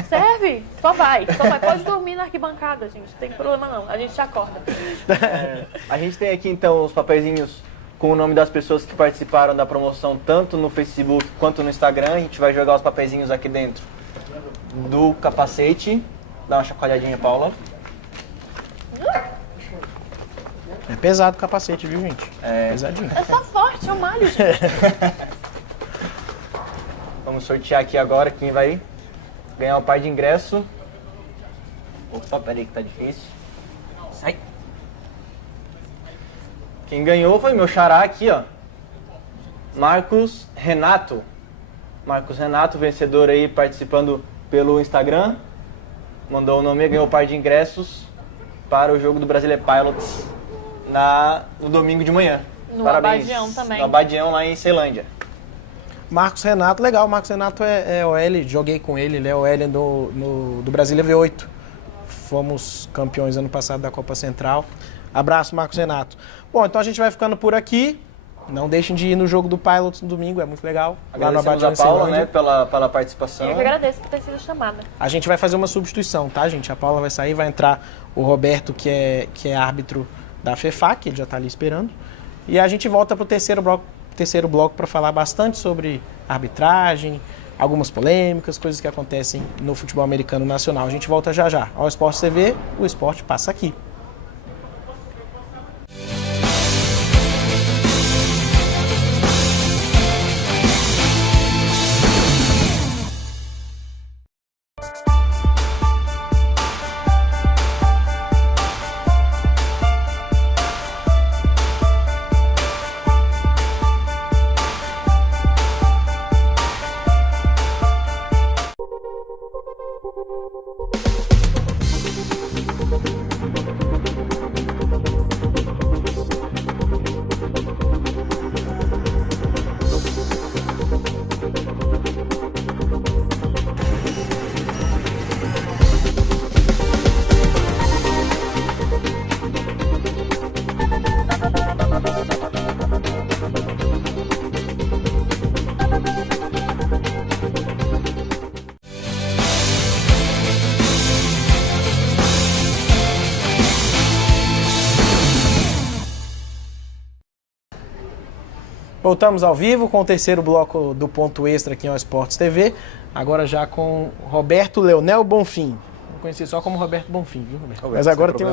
serve, só vai. Pode dormir na arquibancada, gente, não tem problema não, a gente te acorda. A gente tem aqui então os papeizinhos com o nome das pessoas que participaram da promoção, tanto no Facebook quanto no Instagram. A gente vai jogar os papeizinhos aqui dentro do capacete. Dá uma chacoalhadinha, Paula. É pesado o capacete, viu, gente? Pesadinho. Eu sou forte, eu malho, gente. Vamos sortear aqui agora quem vai ganhar o par de ingresso. Opa, peraí que tá difícil. Sai. Quem ganhou foi meu xará aqui, ó. Marcos Renato. Marcos Renato, vencedor aí, participando pelo Instagram. Mandou o nome e ganhou o par de ingressos para o jogo do Brasília Pilots no domingo de manhã. No Parabéns. Abadião também. No Abadião, lá em Ceilândia. Marcos Renato, legal. Marcos Renato é OL, joguei com ele é OL do Brasília V8. Fomos campeões ano passado da Copa Central. Abraço, Marcos Renato. Bom, então a gente vai ficando por aqui. Não deixem de ir no jogo do Pilots no domingo, é muito legal. Lá no Agradecemos Abadião, a Paula, Ceilândia. né, pela participação. Eu que agradeço por ter sido chamada. A gente vai fazer uma substituição, tá, gente? A Paula vai sair, vai entrar o Roberto, que é árbitro da FEFAC, ele já está ali esperando. E a gente volta para o terceiro bloco para falar bastante sobre arbitragem, algumas polêmicas, coisas que acontecem no futebol americano nacional. A gente volta já já. Ao Esporte TV, o esporte passa aqui. Voltamos ao vivo com o terceiro bloco do Ponto Extra aqui ao Esportes TV. Agora já com Roberto Leonel Bonfim. Eu conheci só como Roberto Bonfim, viu, Roberto? Mas agora tem um...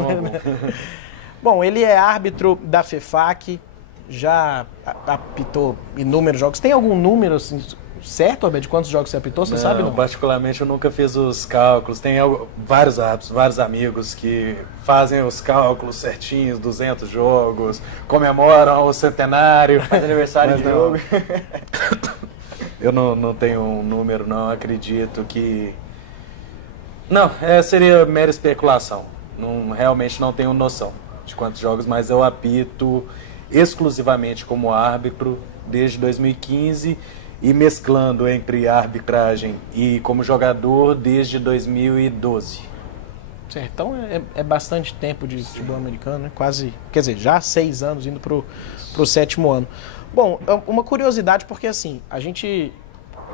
Bom, ele é árbitro da FEFAC, já apitou inúmeros jogos. Tem algum número assim, certo, Roberto, de quantos jogos você apitou? Você sabe, não? Particularmente eu nunca fiz os cálculos. Tem vários árbitros, vários amigos que fazem os cálculos certinhos, 200 jogos, comemoram o centenário. Faz aniversário de jogo. Eu não tenho um número, não. Acredito que... Não, seria mera especulação. Realmente não tenho noção de quantos jogos, mas eu apito exclusivamente como árbitro desde 2015 e mesclando entre arbitragem e como jogador desde 2012. Certo, então é bastante tempo de futebol americano, né? Quase, quer dizer, já 6 anos indo pro 7º ano. Bom, uma curiosidade, porque assim, a gente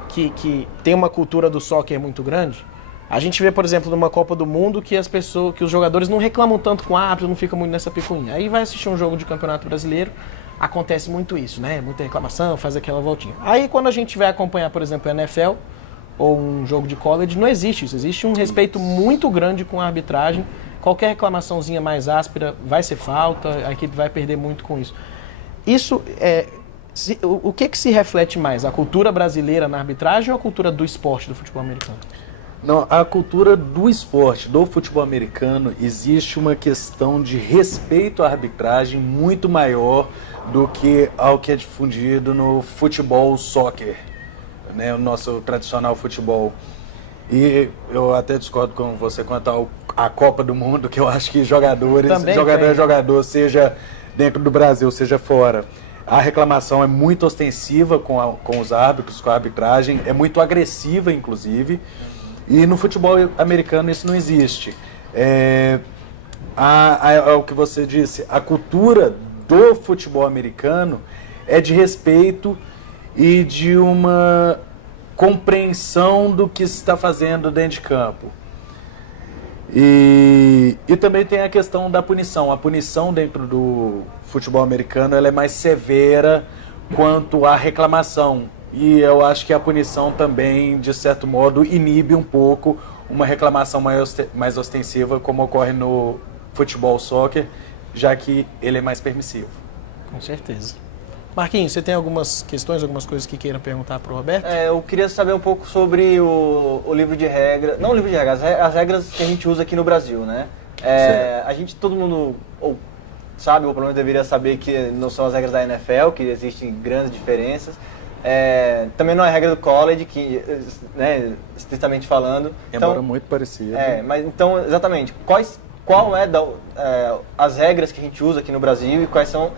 que tem uma cultura do soccer muito grande, a gente vê, por exemplo, numa Copa do Mundo que os jogadores não reclamam tanto com o árbitro, não fica muito nessa picuinha. Aí vai assistir um jogo de Campeonato Brasileiro, acontece muito isso, né? Muita reclamação, faz aquela voltinha. Aí quando a gente vai acompanhar, por exemplo, a NFL ou um jogo de college, não existe isso. Existe um respeito muito grande com a arbitragem. Qualquer reclamaçãozinha mais áspera vai ser falta, a equipe vai perder muito com isso. Isso o que se reflete mais? A cultura brasileira na arbitragem ou a cultura do esporte do futebol americano? Não, a cultura do esporte, do futebol americano, existe uma questão de respeito à arbitragem muito maior do que ao que é difundido no futebol soccer, né, o nosso tradicional futebol. E eu até discordo com você quanto à Copa do Mundo, que eu acho que jogador, seja dentro do Brasil, seja fora, a reclamação é muito ostensiva com os árbitros, com a arbitragem, é muito agressiva, inclusive. E no futebol americano isso não existe. O que você disse, a cultura do futebol americano é de respeito e de uma compreensão do que se está fazendo dentro de campo. E também tem a questão da punição. A punição dentro do futebol americano ela é mais severa quanto à reclamação. E eu acho que a punição também, de certo modo, inibe um pouco uma reclamação mais ostensiva, como ocorre no futebol soccer, já que ele é mais permissivo. Com certeza. Marquinhos, você tem algumas questões, algumas coisas que queira perguntar para o Roberto? Eu queria saber um pouco sobre o livro de regras, não o livro de regras, as regras que a gente usa aqui no Brasil, né? Todo mundo sabe, ou pelo menos deveria saber que não são as regras da NFL, que existem grandes diferenças. Também não é a regra do college, que, né, estritamente falando. Embora então, muito parecido. Mas então, exatamente, qual as regras que a gente usa aqui no Brasil e quais são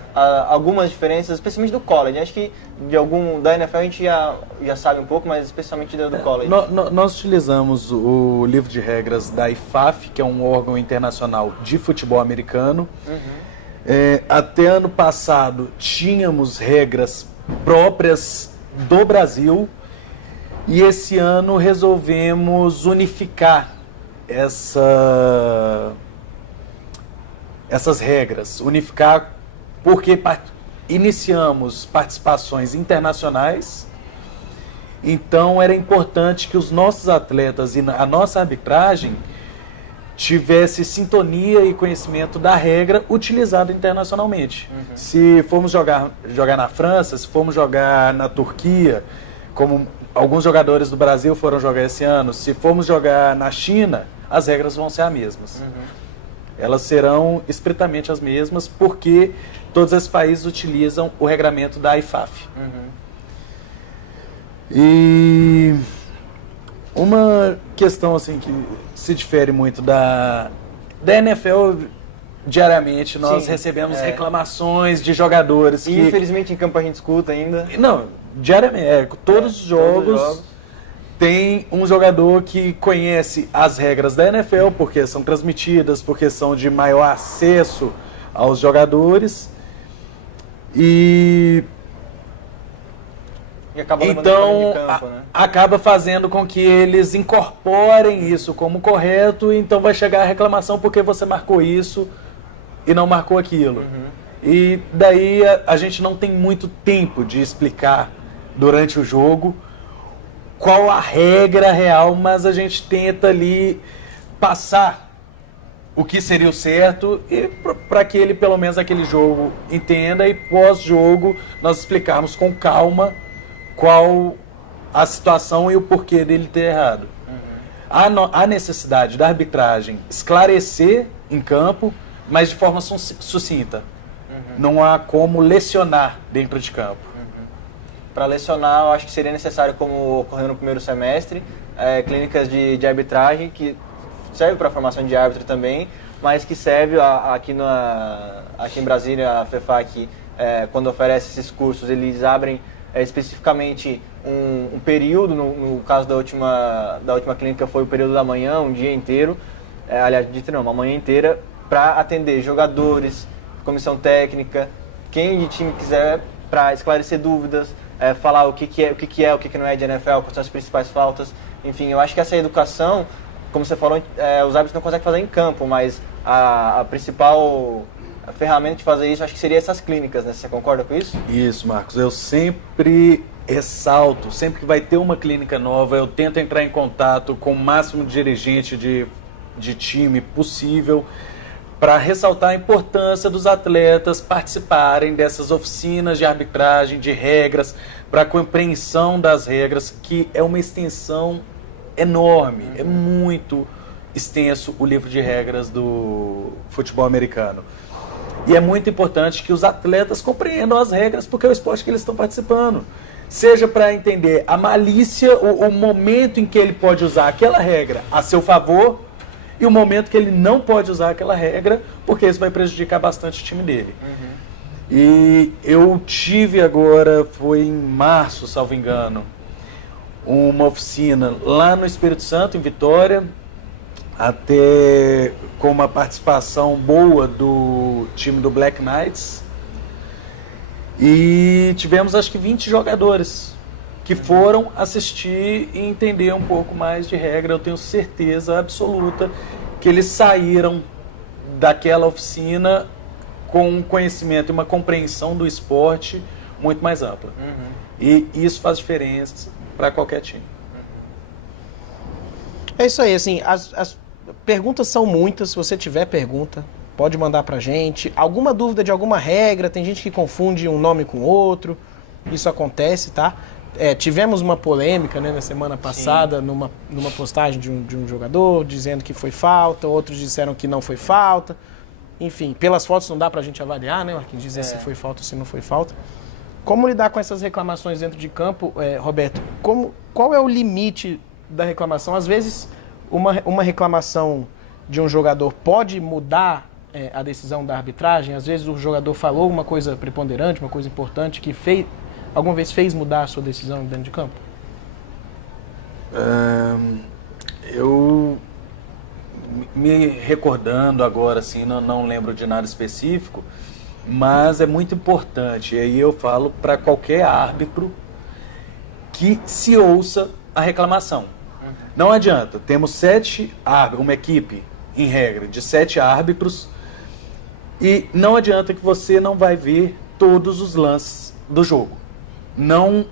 algumas diferenças, especialmente do college? Acho que da NFL a gente já sabe um pouco, mas especialmente do college. Nós utilizamos o livro de regras da IFAF, que é um órgão internacional de futebol americano. Até ano passado tínhamos regras próprias do Brasil e esse ano resolvemos unificar essas regras, porque iniciamos participações internacionais, então era importante que os nossos atletas e a nossa arbitragem tivesse sintonia e conhecimento da regra utilizada internacionalmente. Se formos jogar na França, se formos jogar na Turquia, como alguns jogadores do Brasil foram jogar esse ano, se formos jogar na China, as regras vão ser as mesmas. Elas serão estritamente as mesmas, porque todos esses países utilizam o regramento da IFAF. E uma questão assim que se difere muito da NFL, diariamente nós recebemos reclamações de jogadores que... Infelizmente em campo a gente escuta ainda. Não, diariamente, todos os jogos tem um jogador que conhece as regras da NFL, porque são transmitidas, porque são de maior acesso aos jogadores. E acaba então campo, né? acaba fazendo com que eles incorporem isso como correto, então vai chegar a reclamação porque você marcou isso e não marcou aquilo. E daí a gente não tem muito tempo de explicar durante o jogo qual a regra real, mas a gente tenta ali passar o que seria o certo e para que ele, pelo menos aquele jogo, entenda, e pós-jogo nós explicarmos com calma qual a situação e o porquê dele ter errado. Há necessidade da arbitragem esclarecer em campo, mas de forma sucinta. Não há como lecionar dentro de campo. Para lecionar, eu acho que seria necessário, como ocorreu no primeiro semestre, clínicas de arbitragem, que serve para a formação de árbitro também, mas que serve aqui em Brasília, a FEFAC, quando oferece esses cursos, eles abrem especificamente um período, no caso da última clínica foi o período da manhã, um dia inteiro, uma manhã inteira, para atender jogadores, comissão técnica, quem de time quiser, para esclarecer dúvidas, falar o que não é de NFL, quais são as principais faltas. Enfim, eu acho que essa educação, como você falou, os árbitros não conseguem fazer em campo, mas a principal ferramenta de fazer isso, acho que seria essas clínicas, né? Você concorda com isso? Isso, Marcos. Eu sempre ressalto, sempre que vai ter uma clínica nova, eu tento entrar em contato com o máximo de dirigente de time possível, para ressaltar a importância dos atletas participarem dessas oficinas de arbitragem, de regras, para a compreensão das regras, que é uma extensão enorme, é muito extenso o livro de regras do futebol americano. E é muito importante que os atletas compreendam as regras, porque é o esporte que eles estão participando. Seja para entender a malícia, o momento em que ele pode usar aquela regra a seu favor, e o momento que ele não pode usar aquela regra, porque isso vai prejudicar bastante o time dele. E eu tive agora, foi em março, salvo engano, uma oficina lá no Espírito Santo, em Vitória, até com uma participação boa do time do Black Knights. E tivemos acho que 20 jogadores que foram assistir e entender um pouco mais de regra. Eu tenho certeza absoluta que eles saíram daquela oficina com um conhecimento e uma compreensão do esporte muito mais ampla. E isso faz diferença para qualquer time. É isso aí, assim, as perguntas são muitas. Se você tiver pergunta, pode mandar pra gente. Alguma dúvida de alguma regra, tem gente que confunde um nome com outro, isso acontece, tá? Tivemos uma polêmica, né, na semana passada, numa postagem de um jogador, dizendo que foi falta, outros disseram que não foi falta. Enfim, pelas fotos não dá pra gente avaliar, né, Marquinhos, dizer se foi falta ou se não foi falta. Como lidar com essas reclamações dentro de campo, Roberto? Qual é o limite da reclamação? Às vezes, uma reclamação de um jogador pode mudar a decisão da arbitragem? Às vezes o jogador falou uma coisa preponderante, uma coisa importante que alguma vez fez mudar a sua decisão dentro de campo? Eu me recordando agora, assim, não lembro de nada específico, mas é muito importante, e aí eu falo para qualquer árbitro que se ouça a reclamação. Não adianta, temos 7 árbitros, uma equipe, em regra, de 7 árbitros, e não adianta que você não vai ver todos os lances do jogo. Não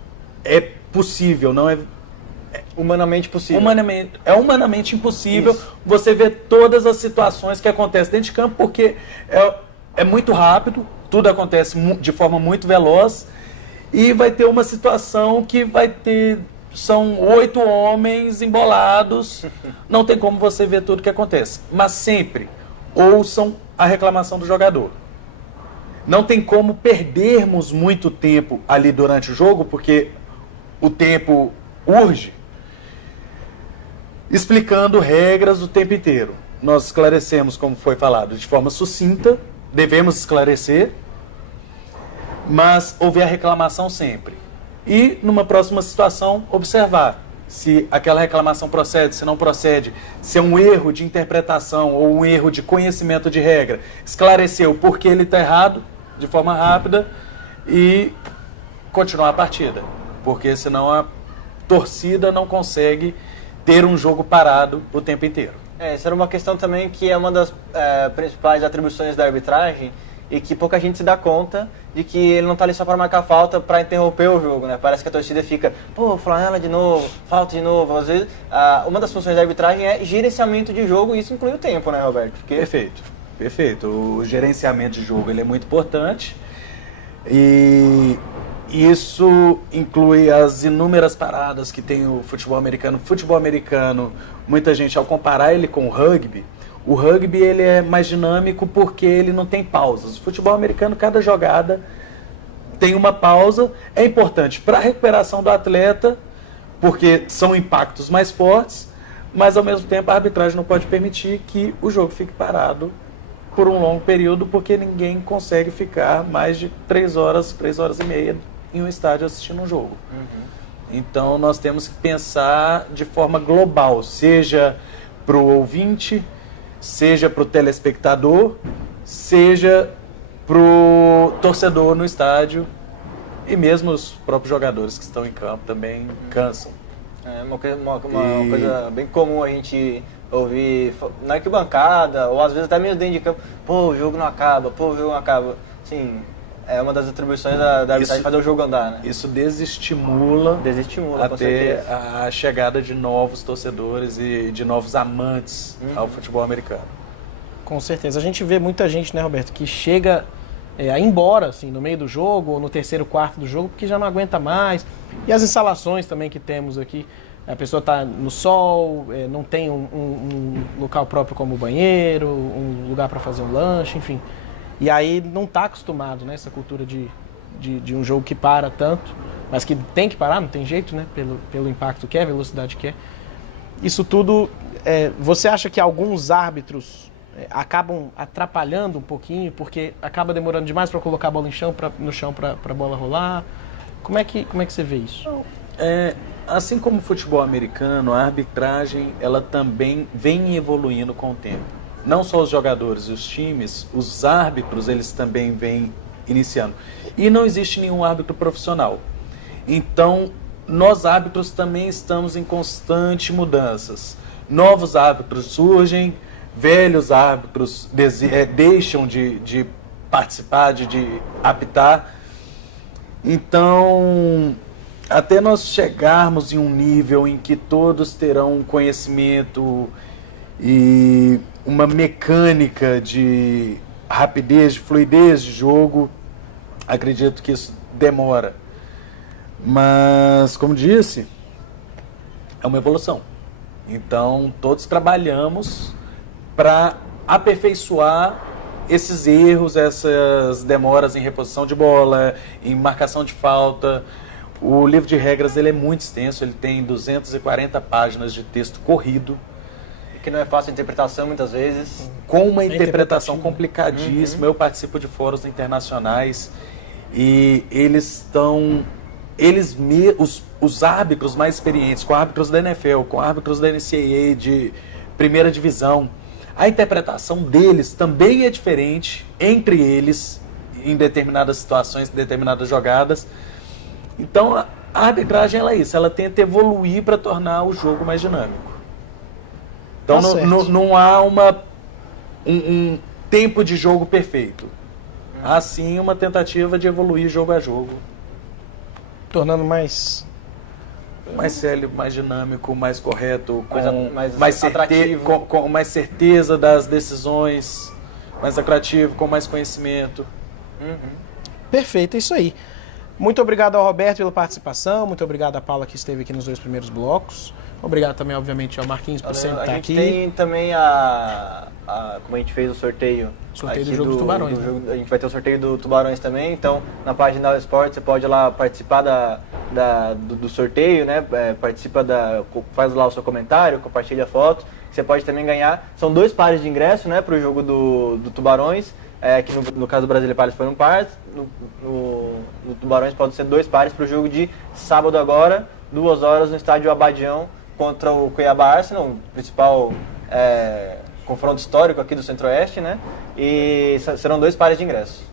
é possível, não é humanamente possível. É humanamente impossível Isso. você ver todas as situações que acontecem dentro de campo, porque é muito rápido, tudo acontece de forma muito veloz, e vai ter uma situação que são 8 homens embolados, não tem como você ver tudo que acontece. Mas sempre ouçam a reclamação do jogador. Não tem como perdermos muito tempo ali durante o jogo, porque o tempo urge, explicando regras o tempo inteiro. Nós esclarecemos, como foi falado, de forma sucinta, devemos esclarecer, mas ouvir a reclamação sempre. E, numa próxima situação, observar se aquela reclamação procede, se não procede, se é um erro de interpretação ou um erro de conhecimento de regra. Esclarecer o porquê ele está errado, de forma rápida, e continuar a partida. Porque senão a torcida não consegue ter um jogo parado o tempo inteiro. Essa era uma questão também que é uma das principais atribuições da arbitragem e que pouca gente se dá conta de que ele não está ali só para marcar falta, para interromper o jogo, né? Parece que a torcida fica, flanela de novo, falta de novo. Às vezes, uma das funções da arbitragem é gerenciamento de jogo, e isso inclui o tempo, né, Roberto? Porque... Perfeito. O gerenciamento de jogo ele é muito importante, e isso inclui as inúmeras paradas que tem o futebol americano. O futebol americano, muita gente, ao comparar ele com o rugby ele é mais dinâmico porque ele não tem pausas. O futebol americano, cada jogada tem uma pausa. É importante para a recuperação do atleta, porque são impactos mais fortes, mas ao mesmo tempo a arbitragem não pode permitir que o jogo fique parado por um longo período, porque ninguém consegue ficar mais de 3 horas e meia em um estádio assistindo um jogo. Então nós temos que pensar de forma global, seja para o ouvinte, seja para o telespectador, seja para o torcedor no estádio, e mesmo os próprios jogadores que estão em campo também cansam. É uma coisa bem comum a gente ouvir na arquibancada, ou às vezes até mesmo dentro de campo, o jogo não acaba, Sim, é uma das atribuições da arbitragem fazer o jogo andar, né? Isso desestimula até a chegada de novos torcedores e de novos amantes ao futebol americano. Com certeza. A gente vê muita gente, né, Roberto, que chega a ir embora, assim, no meio do jogo ou no terceiro quarto do jogo, porque já não aguenta mais. E as instalações também que temos aqui, a pessoa está no sol, não tem um local próprio como o banheiro, um lugar para fazer um lanche, enfim. E aí não está acostumado, né, essa cultura de um jogo que para tanto, mas que tem que parar, não tem jeito, né, pelo impacto que é, velocidade que é. Isso tudo, você acha que alguns árbitros acabam atrapalhando um pouquinho, porque acaba demorando demais para colocar a bola no chão para a bola rolar? Como é que você vê isso? Assim como o futebol americano, a arbitragem ela também vem evoluindo com o tempo. Não só os jogadores e os times, os árbitros eles também vêm iniciando. E não existe nenhum árbitro profissional. Então, nós árbitros também estamos em constante mudanças. Novos árbitros surgem, velhos árbitros deixam de participar, de apitar. Então, até nós chegarmos em um nível em que todos terão um conhecimento e uma mecânica de rapidez, de fluidez de jogo. Acredito que isso demora. Mas, como disse, é uma evolução. Então, todos trabalhamos para aperfeiçoar esses erros, essas demoras em reposição de bola, em marcação de falta. O livro de regras ele é muito extenso, ele tem 240 páginas de texto corrido. Que não é fácil de interpretação muitas vezes. Com uma interpretação complicadíssima. Eu participo de fóruns internacionais e os árbitros mais experientes, com árbitros da NFL, com árbitros da NCAA de primeira divisão, a interpretação deles também é diferente entre eles em determinadas situações, em determinadas jogadas. Então a arbitragem é isso, ela tenta evoluir para tornar o jogo mais dinâmico. Então não há um tempo de jogo perfeito. Há sim uma tentativa de evoluir jogo a jogo. Tornando mais sério, mais dinâmico, mais correto, mais atrativo. Com mais certeza das decisões, mais atrativo, com mais conhecimento. Perfeito, é isso aí. Muito obrigado ao Roberto pela participação, muito obrigado à Paula que esteve aqui nos 2 primeiros blocos. Obrigado também, obviamente, ao Marquinhos por sempre estar aqui. A gente tem também como a gente fez o sorteio do jogo do Tubarões. A gente vai ter o sorteio do Tubarões também, então na página da Esporte você pode ir lá participar do sorteio, né? Faz lá o seu comentário, compartilha a foto. Você pode também ganhar, são 2 pares de ingresso, né, para o jogo do Tubarões, que no caso do Brasília Palace foi um par, no Tubarões pode ser 2 pares para o jogo de sábado agora, 2 horas no estádio Abadião, contra o Cuiabá Arsenal, o principal confronto histórico aqui do Centro-Oeste, né? E serão 2 pares de ingressos.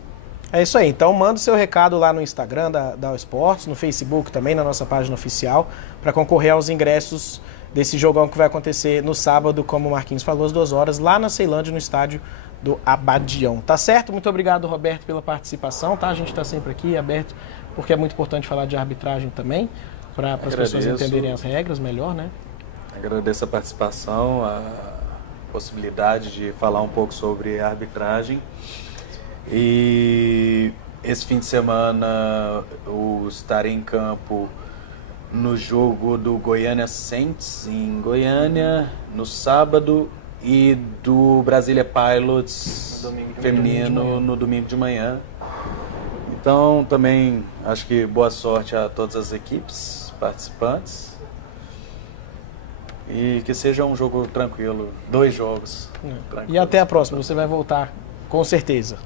É isso aí, então manda o seu recado lá no Instagram da All Sports, no Facebook também, na nossa página oficial, para concorrer aos ingressos desse jogão que vai acontecer no sábado, como o Marquinhos falou, às 2 horas, lá na Ceilândia, no estádio do Abadião. Tá certo? Muito obrigado, Roberto, pela participação, tá? A gente está sempre aqui aberto, porque é muito importante falar de arbitragem também, para as pessoas entenderem as regras melhor, né? Agradeço a participação, a possibilidade de falar um pouco sobre a arbitragem. E esse fim de semana eu estarei em campo no jogo do Goiânia Saints em Goiânia no sábado e do Brasília Pilots feminino no domingo de manhã. Então também acho que boa sorte a todas as equipes participantes e que seja um jogo tranquilo, 2 jogos. E até a próxima, você vai voltar com certeza.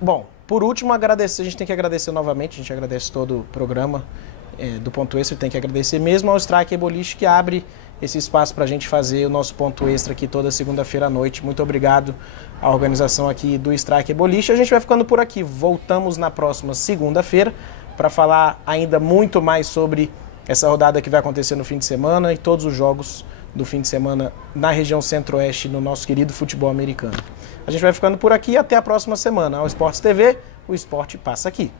Bom, por último, agradecer, a gente tem que agradecer novamente, a gente agradece todo o programa do Ponto Extra, tem que agradecer mesmo ao Striker Boliche que abre esse espaço para a gente fazer o nosso Ponto Extra aqui toda segunda-feira à noite. Muito obrigado à organização aqui do Striker Boliche. A gente vai ficando por aqui, voltamos na próxima segunda-feira para falar ainda muito mais sobre essa rodada que vai acontecer no fim de semana e todos os jogos do fim de semana na região Centro-Oeste, no nosso querido futebol americano. A gente vai ficando por aqui, até a próxima semana. Ao Esportes TV, o esporte passa aqui.